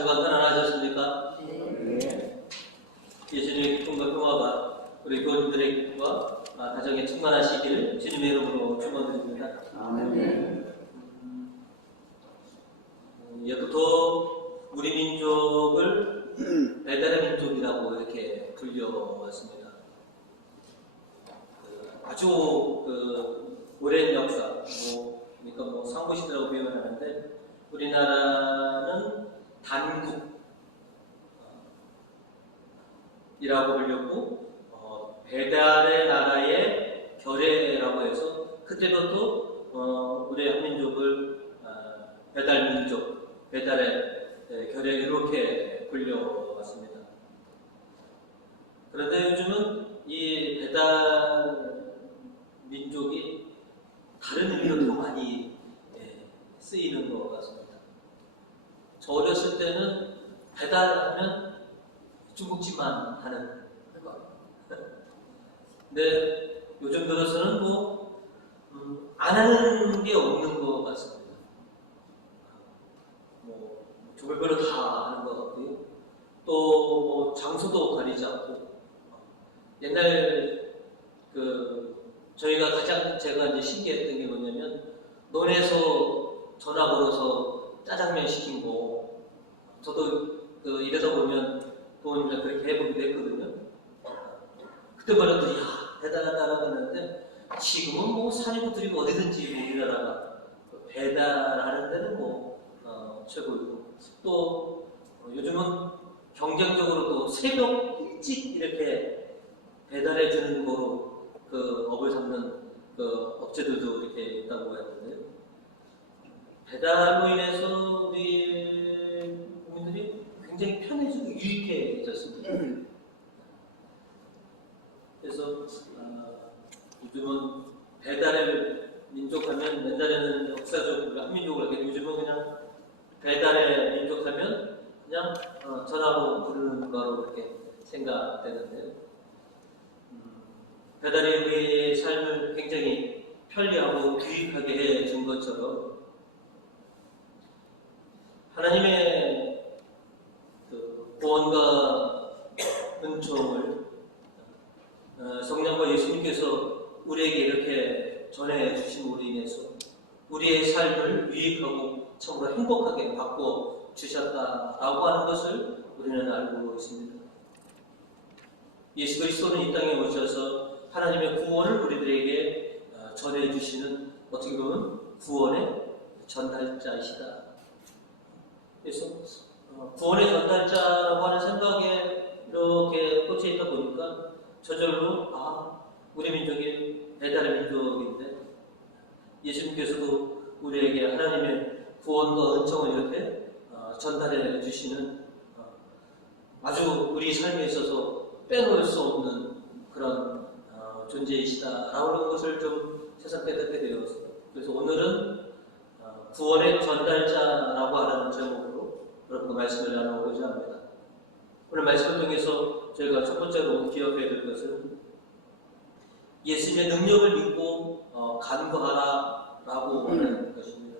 주간 편안하셨습니까? 네. 예수님의 기쁨과 평화가 우리 교우님들과 가정에 충만하시기를 주님의 이름으로 축원드립니다. 아멘. 예부터 우리 민족을 배달의 민족이라고 이렇게 불려왔습니다. 아주 오랜 역사, 그러니까 상고시대라고 표현을 하는데, 우리나라는 단국이라고 불렸고, 배달의 나라의 결례라고 해서 그때부터 우리 한민족을 배달민족, 배달의 결례 이렇게 불려왔습니다. 그런데 요즘은 이 배달 민족이 다른 의미로 더 많이 쓰이는 것 같습니다. 저 어렸을 때는 배달하면 중국집만 하는 거. 근데 요즘 들어서는 안 하는 게 없는 것 같습니다. 종류별로 다 하는 것 같고요. 또 장소도 가리지 않고, 옛날 제가 이제 신기했던 게 뭐냐면, 논에서 전화 걸어서 짜장면 시킨 거, 저도 이러다 보면 부모님이랑 그렇게 해보기도 했거든요. 그때만 해도 대단하다라고 했는데, 지금은 산이고 들이고 어디든지 우리나라가 배달하는 데는 최고이고, 또 요즘은 경쟁적으로도 새벽 일찍 이렇게 배달해 주는 거로 업을 삼는 업체들도 이렇게 있다고 했는데, 배달로 인해서 우리 국민들이 굉장히 편해지고 유익해졌습니다. 그래서 요즘은 배달의 민족하면, 옛날에는 역사적으로 한민족을 하게, 요즘은 그냥 배달의 민족하면 그냥 전화로 부르는 거로 그렇게 생각되는데, 배달이 우리의 삶을 굉장히 편리하고 유익하게 해준 것처럼, 하나님의 구원과 은총을 성령과 예수님께서 우리에게 이렇게 전해주심으로 인해서 우리의 삶을 유익하고 참으로 행복하게 바꿔 주셨다라고 하는 것을 우리는 알고 있습니다. 예수 그리스도는 이 땅에 오셔서 하나님의 구원을 우리들에게 전해주시는, 어떻게 보면 구원의 전달자이시다. 그래서 구원의 전달자라고 하는 생각에 이렇게 꽂혀 있다 보니까 저절로 우리 민족이 배달의 민족인데, 예수님께서도 우리에게 하나님의 구원과 은총을 이렇게 전달해 주시는, 아주 우리 삶에 있어서 빼놓을 수 없는 그런 존재이시다라고 하는 것을 좀 새삼 깨닫게 되었어요. 그래서 오늘은 구원의 전달자라고 하는 제목으로 여러분과 말씀을 나누고자 합니다. 오늘 말씀을 통해서 저희가 첫 번째로 기억해야 될 것은, 예수님의 능력을 믿고 간구하라 라고 하는 것입니다.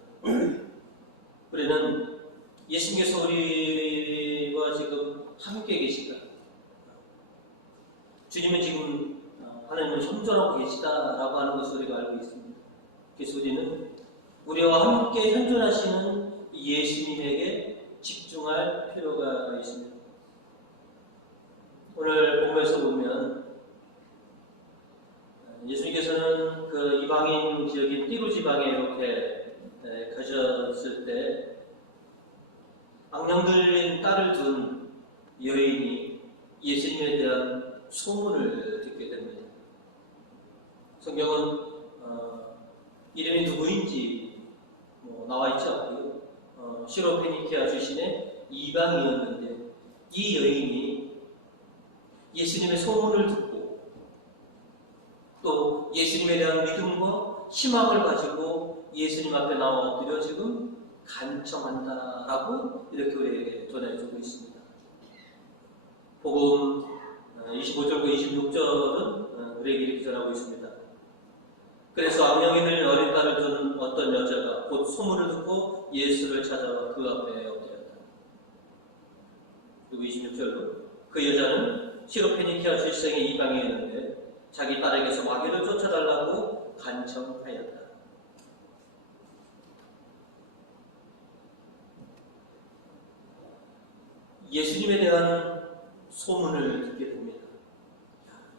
우리는 예수님께서 우리와 지금 함께 계시다, 주님은 지금 하나님을 현존하고 계시다라고 하는 것을 우리가 알고 있습니다. 그래서 우리는 우리와 함께 현존하시는 예수님에게 집중할 필요가 있습니다. 오늘 본문에서 보면 예수님께서는 이방인 지역인 띠로 지방에 이렇게 가셨을 때, 악령 들린 딸을 둔 여인이 예수님에 대한 소문을 듣게 됩니다. 성경은 이름이 누구인지 나와 있지 않고요. 시로페니키아 출신의 이방이었는데, 이 여인이 예수님의 소문을 듣고 또 예수님에 대한 믿음과 희망을 가지고 예수님 앞에 나와 엎드려 지금 간청한다라고 이렇게 우리에게 전해주고 있습니다. 복음 25절과 26절은 우리에게 이렇게 전하고 있습니다. 그래서 악령이 들린 어린 딸을 두는 어떤 여자가 곧 소문을 듣고 예수를 찾아와 그 앞에 엎드렸다. 그리고 26절로 그 여자는 시로페니키아 출생의 이방인이었는데 자기 딸에게서 마귀를 쫓아달라고 간청하였다. 예수님에 대한 소문을 듣게 됩니다.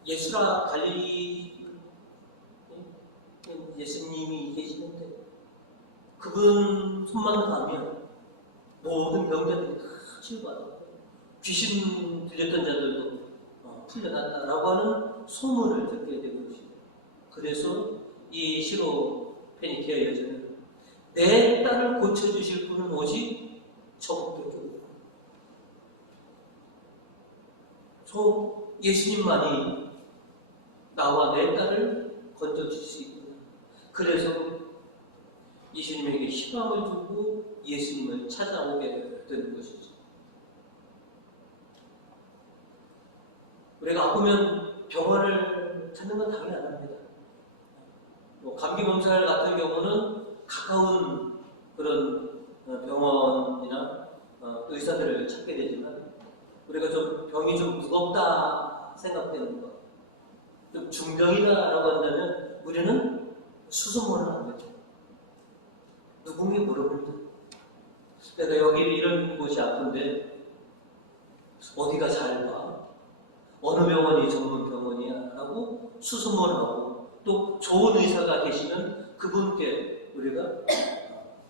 예수라 갈릴리 예수님이 계시는데 그분 손만 닿으면 모든 병자들이 다 치유받았고 귀신 들렸던 자들도 풀려났다라고 하는 소문을 듣게 되는 것이죠. 그래서 이 시로페니키아 여자는 내 딸을 고쳐주실 분은 오직 저분밖에 없다. 예수님만이 나와 내 딸을 건져주실 수 있구나. 그래서 예수님에게 희망을 두고 예수님을 찾아오게 되는 것이죠. 우리가 아프면 병원을 찾는 건 당연히 안 합니다. 감기 몸살 같은 경우는 가까운 그런 병원이나 의사들을 찾게 되지만 우리가 좀 병이 좀 무겁다 생각되는 것, 좀 중병이다라고 한다면 우리는 수소문을 안 되죠. 누군가 물어봅니다. 내가 여기 이런 곳이 아픈데 어디가 잘 봐? 어느 병원이 전문 병원이야? 라고 수소문하고 또 좋은 의사가 계시면 그분께 우리가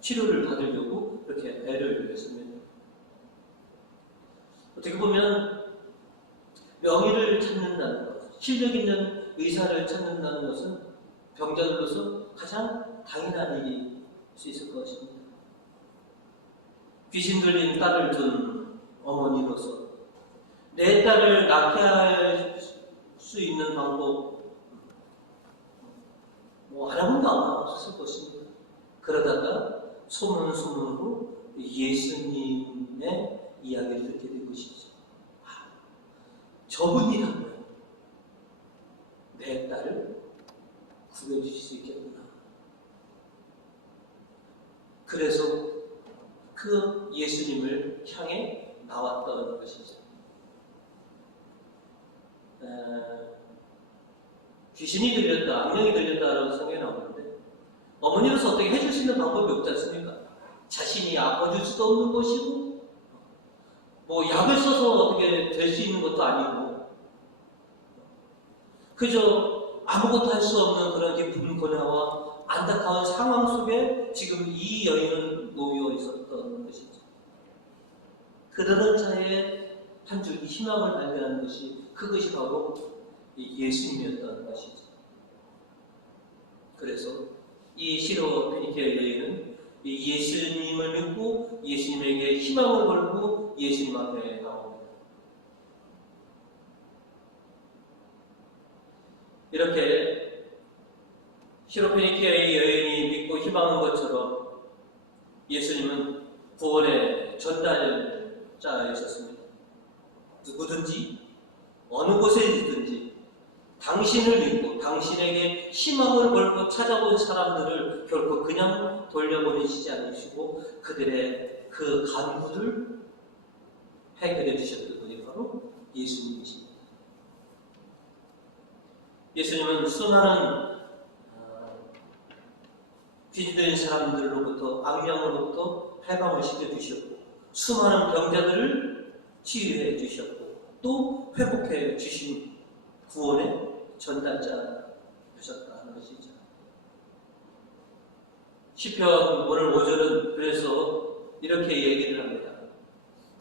치료를 받으려고 이렇게 애를 씁니다. 어떻게 보면 명의를 찾는다는 것, 실력 있는 의사를 찾는다는 것은 병자들로서 가장 당연한 일일 수 있을 것입니다. 귀신 들린 딸을 둔 어머니로서 내 딸을 낫게 할 수 있는 방법 알아본 거 아마 없었을 것입니다. 그러다가 소문으로 예수님의 이야기를 듣게 된 것이죠. 저분이라면 내 딸을 구해주실 수 있겠구나. 그래서 그 예수님을 향해 나왔던 것이죠. 귀신이 들렸다, 악령이 들렸다라고 성경에 나오는데 어머니로서 어떻게 해줄 수 있는 방법이 없지 않습니까? 자신이 아파줄 수도 없는 것이고 약을 써서 어떻게 될 수 있는 것도 아니고 그저 아무것도 할 수 없는 그런 깊은 고뇌와 안타까운 상황 속에 지금 이 여인은 놓여 있었던 것이죠. 그러는 자에 한 줄기 희망을 발견하는 것이 그것이 바로 예수님이었던 것이죠. 그래서 이 시로페니키아 여인은 예수님을 믿고 예수님에게 희망을 걸고 예수님 앞에 나옵니다. 이렇게 시로페니키아의 여인이 믿고 희망한 것처럼 예수님은 구원의 전달자이셨습니다. 누구든지 어느 곳에 있든지 당신을 믿고 당신에게 희망을 걸고 찾아온 사람들을 결코 그냥 돌려보내시지 않으시고 그들의 그 간구를 해결해 주셨던 분이 바로 예수님이십니다. 예수님은 수많은 귀신들인 사람들로부터 악령으로부터 해방을 시켜주셨고 수많은 병자들을 치유해 주셨고 또 회복해 주신 구원의 전달자셨다는 것이죠. 시편 오늘 5절은 그래서 이렇게 얘기를 합니다.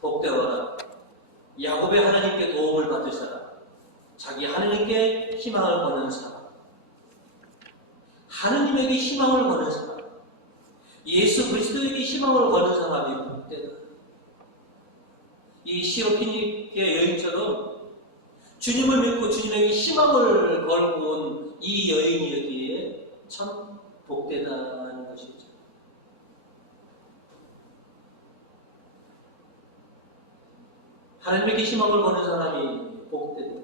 복되어라 야곱의 하나님께 도움을 받을 사람, 자기 하나님께 희망을 거는 사람, 하나님에게 희망을 거는 사람, 예수 그리스도에게 희망을 거는 사람이 복되다. 이 시로페니키아 여인처럼 주님을 믿고 주님에게 희망을 걸고 온 이 여인이기에 참 복되다는 것이죠. 하나님에게 희망을 거는 사람이 복되다.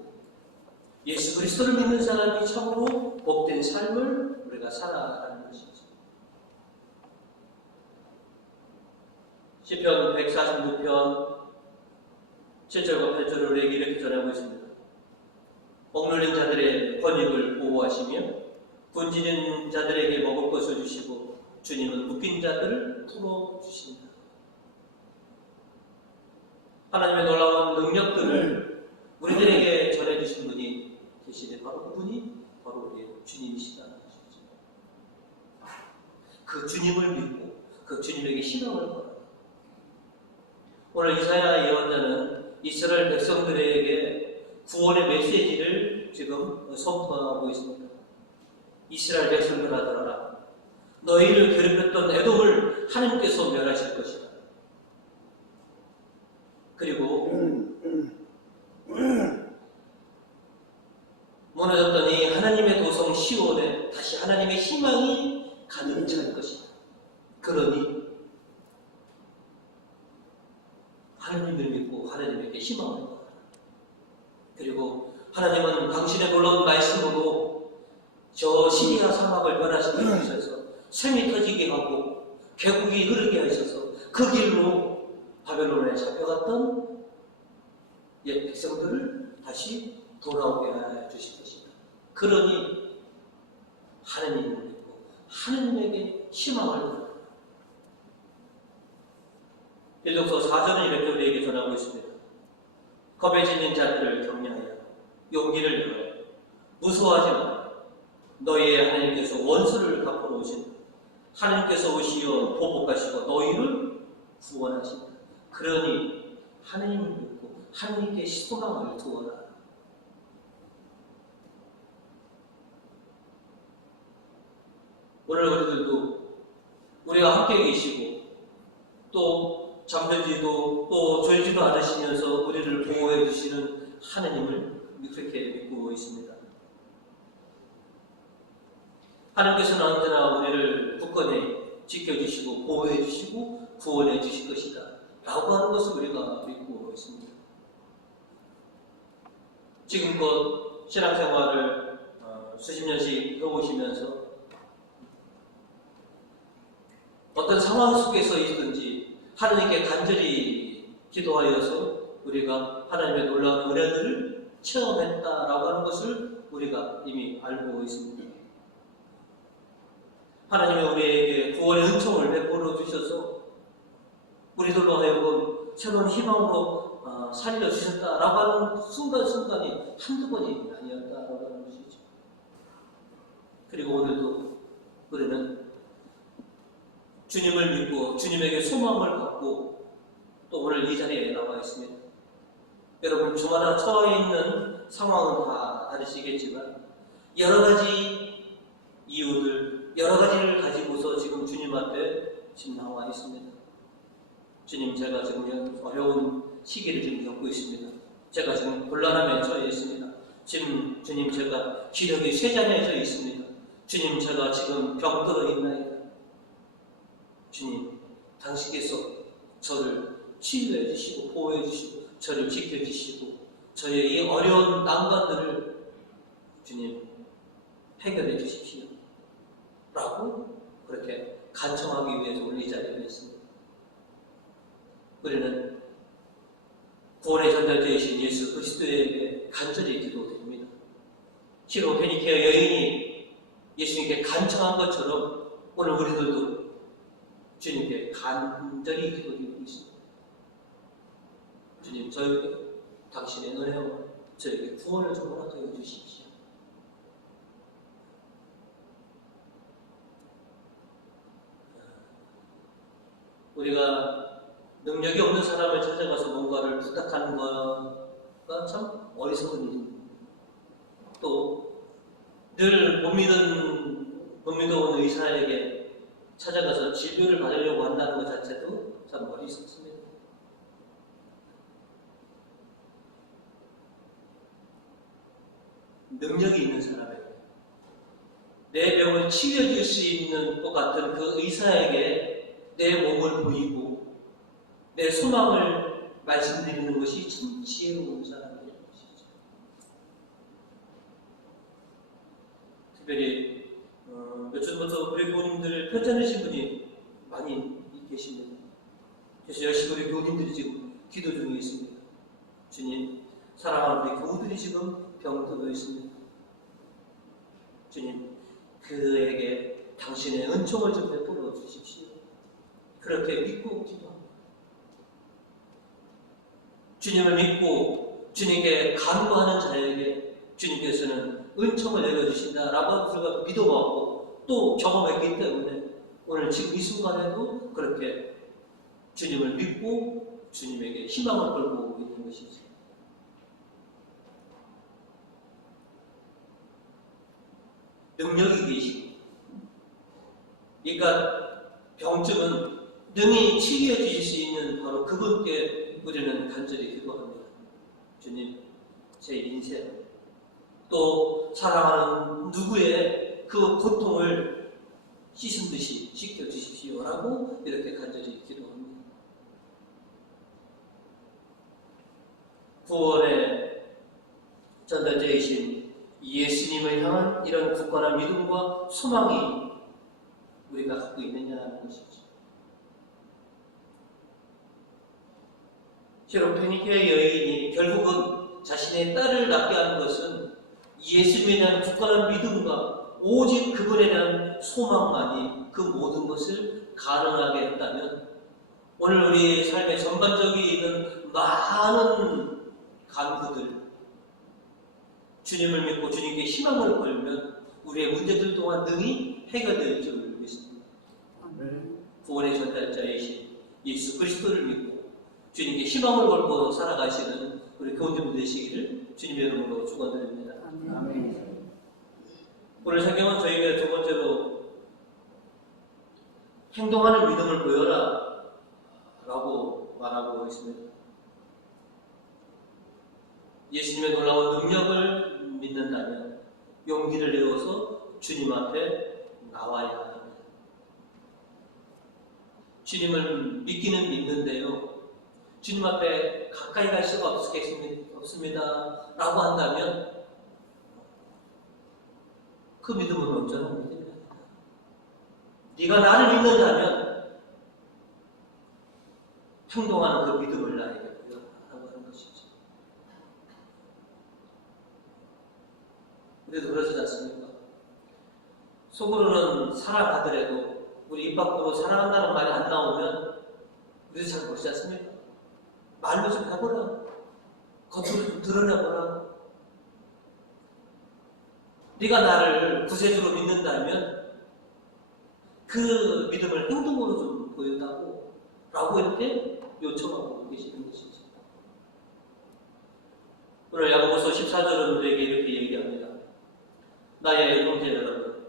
예수 그리스도를 믿는 사람이 참으로 복된 삶을 우리가 살아가는 것이죠. 시편 146편 7절과 8절을 우리에게 이렇게 전하고 있습니다. 억눌린 자들의 권익을 보호하시며 굶주린 자들에게 먹을 것을 주시고 주님은 묶인 자들을 풀어주신다. 하나님의 놀라운 능력들을 우리들에게 전해주신 분이 계시되 바로 그분이 바로 우리의 주님이시다. 그 주님을 믿고 그 주님에게 신앙을 걸어라. 오늘 이사야 예언자는 이스라엘 백성들에게 구원의 메시지를 지금 선포하고 있습니다. 이스라엘 백성들아 들어라. 너희를 괴롭혔던 에돔을 하나님께서 멸하실 것이다. 그리고 무너졌던 이 하나님의 도성 시온에 다시 하나님의 희망이 가득 찰 것이다. 그러니 하나님을 믿고 하나님에게 희망을 구하라. 그리고 하나님은 당신의 놀라운 말씀으로 저 시리아 사막을 변화시켜 주셔서 샘이 터지게 하고 계곡이 흐르게 하셔서 그 길로 바벨론에 잡혀갔던 옛 백성들을 다시 돌아오게 해 주실 것이다. 그러니 하나님을 믿고 하나님에게 희망을 구하라. 빌립보서 4절은 이렇게 우리에게 전하고 있습니다. 겁에 질린 자들을 격려하여 용기를 내어라. 무서워하지 마라. 너희의 하나님께서 원수를 갚으러 오신 하나님께서 오시어 보복하시고 너희를 구원하신다. 그러니 하나님을 믿고 하나님께 소망을 두어라. 오늘 우리들도 우리가 함께 계시고 또 잠들지도 또 졸지도 않으시면서 우리를 보호해 주시는 하나님을 그렇게 믿고 있습니다. 하나님께서는 언제나 우리를 굳건히 지켜주시고 보호해 주시고 구원해 주실 것이다 라고 하는 것을 우리가 믿고 있습니다. 지금껏 신앙생활을 수십 년씩 해오시면서 어떤 상황 속에서 있든지 하나님께 간절히 기도하여서 우리가 하나님의 놀라운 은혜들을 체험했다라고 하는 것을 우리가 이미 알고 있습니다. 하나님이 우리에게 구원의 은총을 베풀어 주셔서 우리들로 하여금 새로운 희망으로 살려주셨다라고 하는 순간순간이 한두 번이 아니었다라고 하는 것이죠. 그리고 오늘도 우리는 주님을 믿고 주님에게 소망을 갖고 또 오늘 이 자리에 나와 있습니다. 여러분 주마다 처해 있는 상황은 다 다르시겠지만 여러 가지 이유들, 여러 가지를 가지고서 지금 주님 앞에 지금 나와 있습니다. 주님, 제가 지금 어려운 시기를 지금 겪고 있습니다. 제가 지금 곤란함에 처해 있습니다. 지금 주님, 제가 기력이 쇠잔해져 있습니다. 주님, 제가 지금 병들어 있나이다. 주님, 당신께서 저를 치유해 주시고 보호해 주시고 저를 지켜 주시고 저의 이 어려운 난관들을 주님 해결해 주십시오 라고 그렇게 간청하기 위해서 오늘 이 자리에 있습니다. 우리는 구원의 전달자이신 예수 그리스도에게 간절히 기도드립니다. 시로 페니케아 여인이 예수님께 간청한 것처럼 오늘 우리들도 주님께 간절히 기도드리고 있습니다. 주님, 저에게 당신의 은혜와 저에게 구원을 좀 허락하여 주십시오. 우리가 능력이 없는 사람을 찾아가서 뭔가를 부탁하는 거가 참 어리석은 일입니다. 또 늘 못 믿어온 의사에게 찾아가서 진료를 받으려고 한다는 것 자체도 참 어리석습니다. 능력이 있는 사람에게 내 병을 치료해줄 수 있는 것 같은 그 의사에게 내 몸을 보이고 내 소망을 말씀드리는 것이 참 지혜로운 사람이라는 것이죠. 특별히 며칠 전부터 우리 교우님들을 편찮으신 분이 많이 계십니다. 그래서 열심히 우리 교우님들이 지금 기도 중에 있습니다. 주님, 사랑하는 우리 교우들이 지금 병들어 있습니다. 주님, 그에게 당신의 은총을 좀 베풀어 주십시오. 그렇게 믿고 기도합니다. 주님을 믿고 주님께 간구하는 자에게 주님께서는 은총을 내려주신다라고 우리가 믿어봤고 또 경험했기 때문에 오늘 지금 이 순간에도 그렇게 주님을 믿고 주님에게 희망을 걸고 있는 것이죠. 능력이 계시고, 그러니까 병증은 능히 치유해 주실 수 있는 바로 그분께 우리는 간절히 기도합니다. 주님, 제 인생 또 사랑하는 누구의 그 고통을 씻은 듯이 씻겨주십시오라고 이렇게 간절히 기도합니다. 구원의 전달자이신 예수님을 향한 이런 굳건한 믿음과 소망이 우리가 갖고 있느냐는 것이죠. 시로페니케 여인이 결국은 자신의 딸을 낳게 하는 것은 예수님에 대한 굳건한 믿음과 오직 그분에 대한 소망만이 그 모든 것을 가능하게 했다면 오늘 우리 삶의 전반적인 있는 많은 간구들 주님을 믿고 주님께 희망을 걸면 우리의 문제들 또한 능히 해결될 줄 믿습니다. 구원의 전달자이신 예수 그리스도를 믿고 주님께 희망을 걸고 살아가시는 우리 교우님들 되시기를 주님의 이름으로 축원드립니다. 아멘. 오늘 성경은 저희가 두 번째로 행동하는 믿음을 보여라 라고 말하고 있습니다. 예수님의 놀라운 능력을 믿는다면 용기를 내어서 주님 앞에 나와야 합니다. 주님을 믿기는 믿는데요. 주님 앞에 가까이 갈 수가 없습니다. 라고 한다면 그 믿음은 온전한 믿음입니다. 네가 나를 믿는다면 행동하는 그 믿음을 나에게 보여라고 하는 것이죠. 우리도 그러지 않습니까? 속으로는 사랑하더라도 우리 입 밖으로 사랑한다는 말이 안 나오면 우리도 잘 모르지 않습니까? 말로 좀 해보라. 겉으로 좀 드러내보라. 네가 나를 구세주로 믿는다면 그 믿음을 행동으로 좀 보인다고 라고 이렇게 요청하고 계시는 것이죠. 오늘 야고보서 14절은 우리에게 이렇게 얘기합니다. 나의 형제 여러분,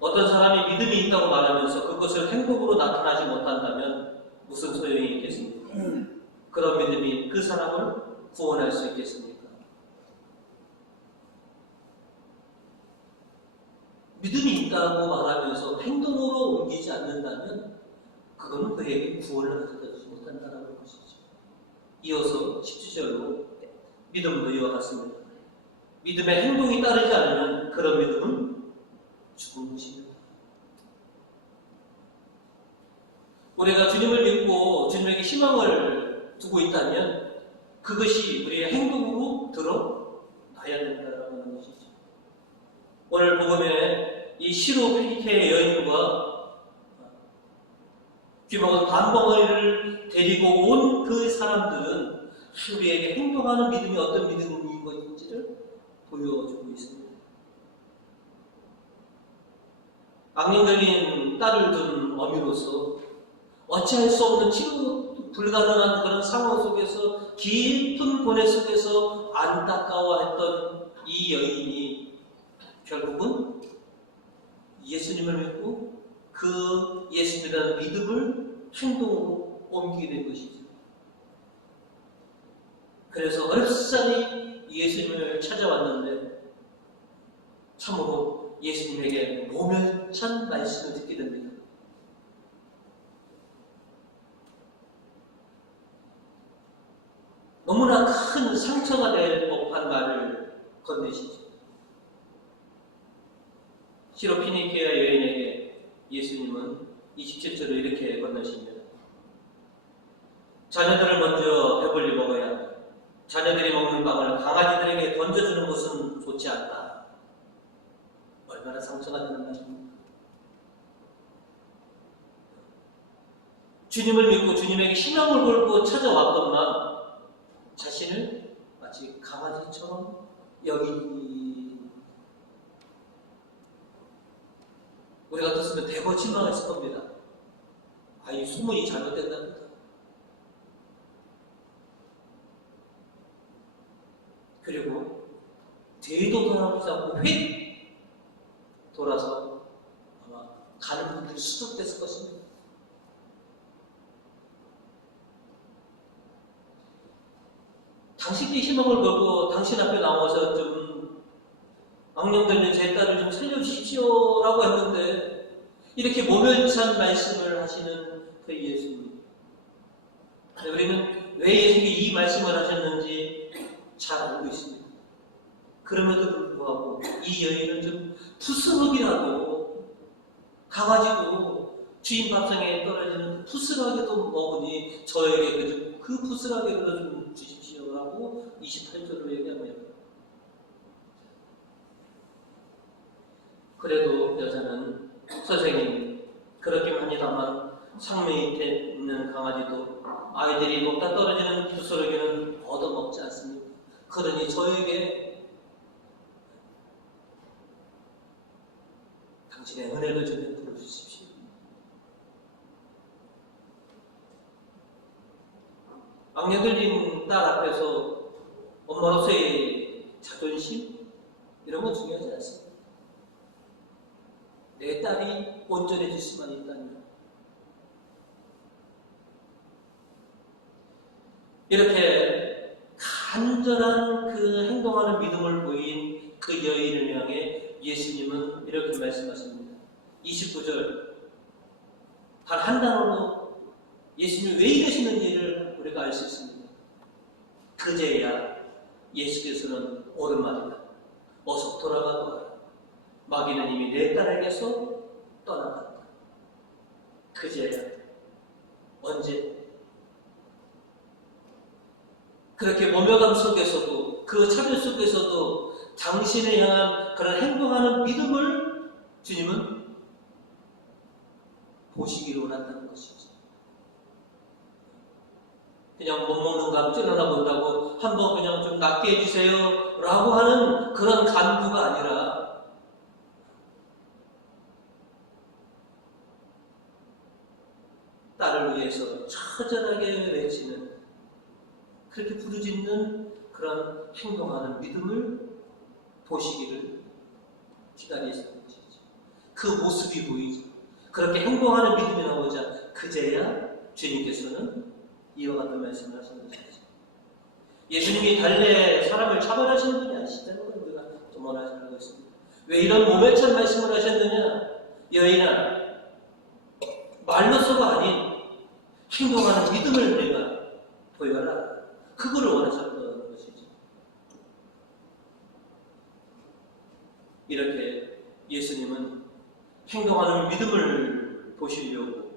어떤 사람이 믿음이 있다고 말하면서 그것을 행동으로 나타나지 못한다면 무슨 소용이 있겠습니까? 그런 믿음이 그 사람을 구원할 수 있겠습니까? 믿음이 있다고 말하면서 행동으로 옮기지 않는다면 그거는 그에게 구원을 가져다주지 못한다는 것이죠. 이어서 17절로 믿음도 이와 같습니다. 믿음의 행동이 따르지 않으면 그런 믿음은 죽은 것입니다. 우리가 주님을 믿고 주님에게 희망을 두고 있다면 그것이 우리의 행동으로 드러나야 된다는 것이죠. 오늘 복음에 이 시로페니케의 여인과 귀먹은 반벙어리를 데리고 온 그 사람들은 우리에게 행동하는 믿음이 어떤 믿음인 것인지를 보여주고 있습니다. 악령적인 딸을 둔 어미로서 어찌할 수 없는 치료 불가능한 그런 상황 속에서 깊은 고뇌 속에서 안타까워했던 이 여인이 결국은 예수님을 믿고 그 예수님이라는 믿음을 행동으로 옮기게 된 것이죠. 그래서 어렵사리 예수님을 찾아왔는데 참으로 예수님에게 모멸찬 말씀을 듣게 됩니다. 너무나 큰 상처가 될 법한 말을 건네시죠. 시로피니케아 여인에게 예수님은 27절을 이렇게 건너십니다. 자녀들을 먼저 배불리 먹어야 자녀들이 먹는 빵을 강아지들에게 던져주는 것은 좋지 않다. 얼마나 상처가 되는 말입니까? 주님을 믿고 주님에게 희망을 걸고 찾아왔건만 자신을 마치 강아지처럼 우리 같았으면 대거 실망했을 겁니다. 이 소문이 잘못된답니다. 그리고 뒤도 돌아보지 않고 휙 돌아서 아마 가는 분들이 수두룩했을 것입니다. 당신께 희망을 걸고 당신 앞에 나와서 좀 악령 들린 제 딸을 좀 살려주십시오 라고 했는데 이렇게 모멸찬 말씀을 하시는 그 예수님. 우리는 왜 예수님이 이 말씀을 하셨는지 잘 알고 있습니다. 그럼에도 불구하고 이 여인은 좀 푸스럭이라도 강아지고 주인 밥상에 떨어지는 푸스락에도 먹으니 저에게 그 푸스락에도 좀 주십시오 라고 28절로 얘기합니다. 그래도 여자는 선생님 그렇긴 합니다만 상매 밑에 있는 강아지도 아이들이 먹다 떨어지는 푸스락에는 얻어먹지 않습니다. 그러니 저에게 당신의 은혜를 좀 베풀어 주십시오. 악령 들린 딸 앞에서 엄마로서의 자존심 이런 건 중요하지 않습니다. 내 딸이 온전해질 수만 있다면 이렇게 간절한 그 행동하는 믿음을 보인 그 여인을 향해 예수님은 이렇게 말씀하십니다. 29절 단 한 단어로 예수님이 왜 이러시는지를 우리가 알 수 있습니다. 그제야 예수께서는 옳은 말이다. 어서 돌아가거라. 마귀는 이미 내 딸에게서 떠나갔다. 그제야. 언제? 그렇게 모멸감 속에서도 그 차별 속에서도 당신을 향한 그런 행동하는 믿음을 주님은 보시기를 원한다는 것이죠. 그냥 못 먹는 감 찔러나 본다고 한번 그냥 좀 낫게 해주세요 라고 하는 그런 간구가 아니라 딸을 위해서 처절하게 외치는 그렇게 부르짖는 그런 행동하는 믿음을 보시기를 기다리시는 것이죠. 그 모습이 보이죠. 그렇게 행동하는 믿음이 나오자 그제야 주님께서는 이와 같은 말씀을 하시는 것이죠. 예수님이 달래 사람을 차별하시는 분이 아시다는 걸 우리가 좀 원하시는 것입니다. 왜 이런 모멸찬 말씀을 하셨느냐? 여인아, 말로서가 아닌 행동하는 믿음을 우리가 보여라. 그거를 원하셨던 것이죠. 이렇게 예수님은 행동하는 믿음을 보시려고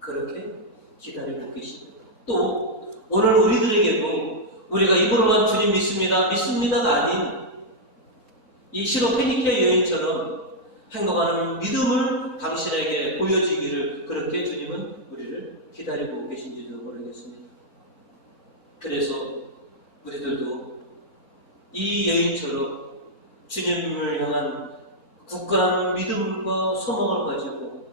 그렇게 기다리고 계십니다. 또 오늘 우리들에게도 우리가 입으로만 주님 믿습니다가 아닌 이 시로페니케 여인처럼 행동하는 믿음을 당신에게 보여주기를 그렇게 주님은 우리를 기다리고 계신지도 모르겠습니다. 그래서 우리들도 이 여인처럼 주님을 향한 굳건한 믿음과 소망을 가지고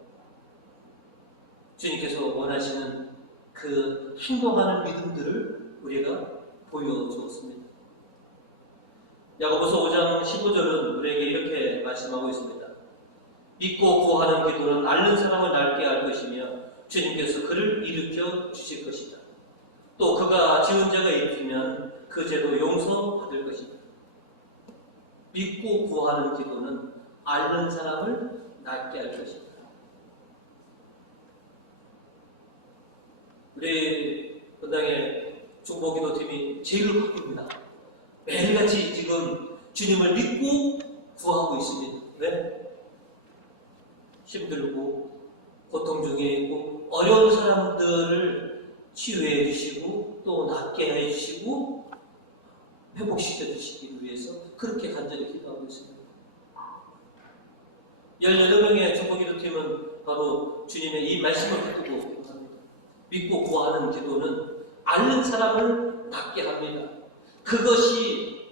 주님께서 원하시는 그 행동하는 믿음들을 우리가 보여주었습니다. 야고보서 5장 15절은 우리에게 이렇게 말씀하고 있습니다. 믿고 구하는 기도는 앓는 사람을 낫게 할 것이며 주님께서 그를 일으켜 주실 것이다. 또 그가 지은 죄가 있으면 그 죄도 용서받을 것이다. 믿고 구하는 기도는 앓는 사람을 낫게 할 것이다. 우리 본당의 중보기도팀이 제일 바쁩니다. 매일같이 지금 주님을 믿고 구하고 있습니다. 왜? 힘들고 고통 중에 있고 어려운 사람들을 치유해 주시고 또 낫게 해 주시고 회복시켜 주시기 위해서 그렇게 간절히 기도하고 있습니다. 18명의 중보기도팀은 바로 주님의 이 말씀을 붙들고 기도합니다. 믿고 구하는 기도는 앓는 사람을 낫게 합니다. 그것이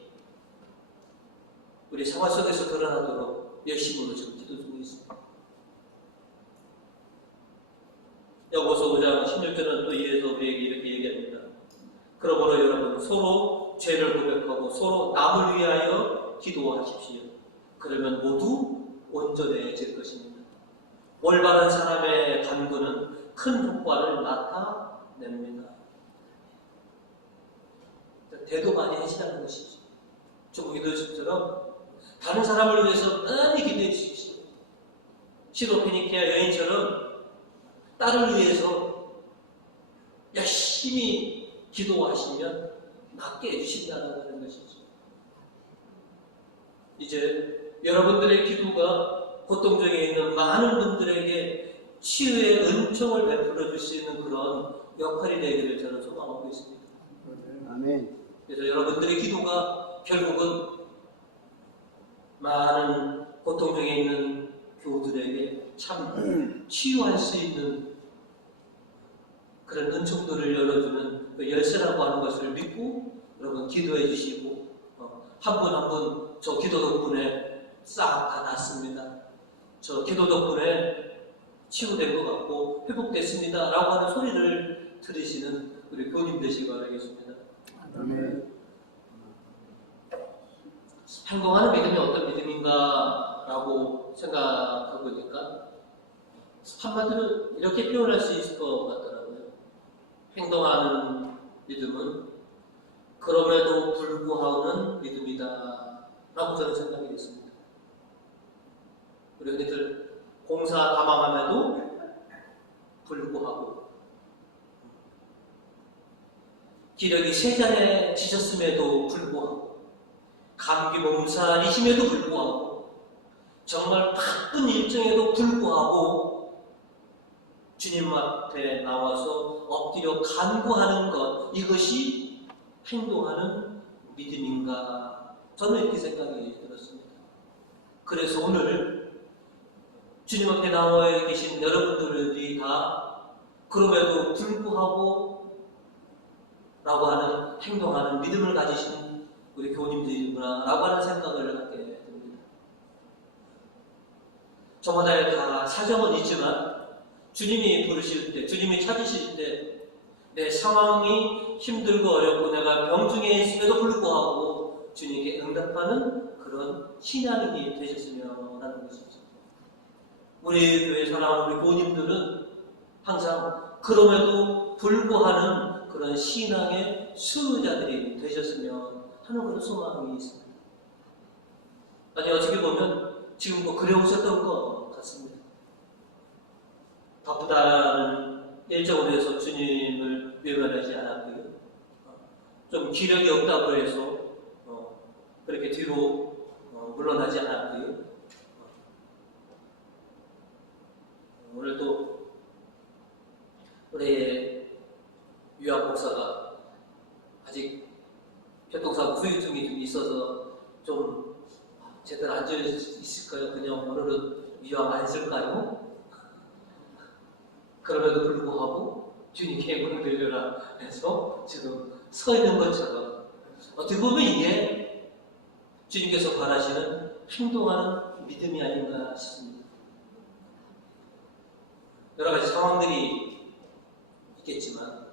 우리 생활 속에서 드러나도록 열심으로 지금 기도 중에 있습니다. 야고보서 5장 16절은 또 이어서 우리에게 이렇게 얘기합니다. 그러므로 여러분 서로 죄를 고백하고 서로 남을 위하여 기도하십시오. 그러면 모두 온전해질 것입니다. 올바른 사람의 간구는 큰 효과를 나타냅니다. 대도 많이 하시라는 것이죠. 중보기도처럼 다른 사람을 위해서 많이 기도해 주십시오. 시로페니케아 여인처럼 딸을 위해서 열심히 기도하시면 낫게 해주신다는 것이죠. 이제 여러분들의 기도가 고통 중에 있는 많은 분들에게 치유의 은총을 베풀어 줄 수 있는 그런 역할이 되기를 저는 소망하고 있습니다. 아멘. 그래서 여러분들의 기도가 결국은 많은 고통 중에 있는 교우들에게 참 치유할 수 있는 그런 은총들을 열어주는 그 열쇠라고 하는 것을 믿고 여러분 기도해 주시고 한 분 한 분 저 기도 덕분에 싹 다 낫습니다. 저 기도 덕분에 치유된 것 같고 회복됐습니다 라고 하는 소리를 들으시는 우리 교우님 되시기 바라겠습니다. 아멘. 행동하는 믿음이 어떤 믿음인가 라고 생각해 보니까 한마디로 이렇게 표현할 수 있을 것 같더라고요. 행동하는 믿음은 그럼에도 불구하는 믿음이다 라고 저는 생각이 됐습니다. 우리 흔히들 공사 다망함에도 불구하고 기력이 세잔에 지셨음에도 불구하고 감기 몸살이심에도 불구하고 정말 바쁜 일정에도 불구하고 주님 앞에 나와서 엎드려 간구하는 것, 이것이 행동하는 믿음인가? 저는 이렇게 생각이 들었습니다. 그래서 오늘 주님 앞에 나와 계신 여러분들이 다 그럼에도 불구하고 라고 하는 행동하는 믿음을 가지신 우리 교우님들이구나 라고 하는 생각을 하게 됩니다. 저마다 다 사정은 있지만 주님이 부르실 때, 주님이 찾으실 때 내 상황이 힘들고 어렵고 내가 병중에 있음에도 불구하고 주님께 응답하는 그런 신앙인이 되셨으면 하는 것이죠. 우리 교회 사랑하는 우리 교우님들은 항상 그럼에도 불구하는 그런 신앙의 수호자들이 되셨으면 하는 그런 소망이 있습니다. 아니 어떻게 보면 지금 뭐 그래오셨던 것 같습니다. 바쁘다는 일정으로 해서 주님을 외면하지 않았고요. 좀 기력이 없다고 해서 그렇게 뒤로 물러나지 않았고요. 오늘도 우리 유학 목사가 아직 교통사고 후유증이 좀 있어서 좀 제대로 앉아 있을까요? 그냥 오늘은 유학 안 쓸까요? 그럼에도 불구하고 주님께 문을 열려라 해서 지금 서 있는 것처럼 어떻게 보면 이게 주님께서 바라시는 행동하는 믿음이 아닌가 싶습니다. 여러 가지 상황들이 있겠지만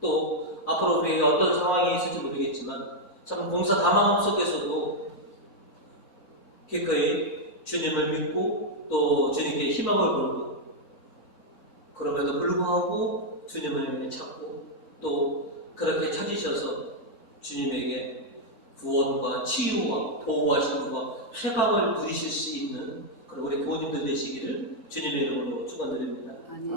또 앞으로 우리에게 어떤 상황이 있을지 모르겠지만 참 봉사 다망함 속에서도 기꺼이 주님을 믿고 또 주님께 희망을 걸고 그럼에도 불구하고 주님을 찾고 또 그렇게 찾으셔서 주님에게 구원과 치유와 보호하심과 해방을 누리실 수 있는 그런 우리 교우님들 되시기를 주님의 이름으로 축원드립니다. 아멘.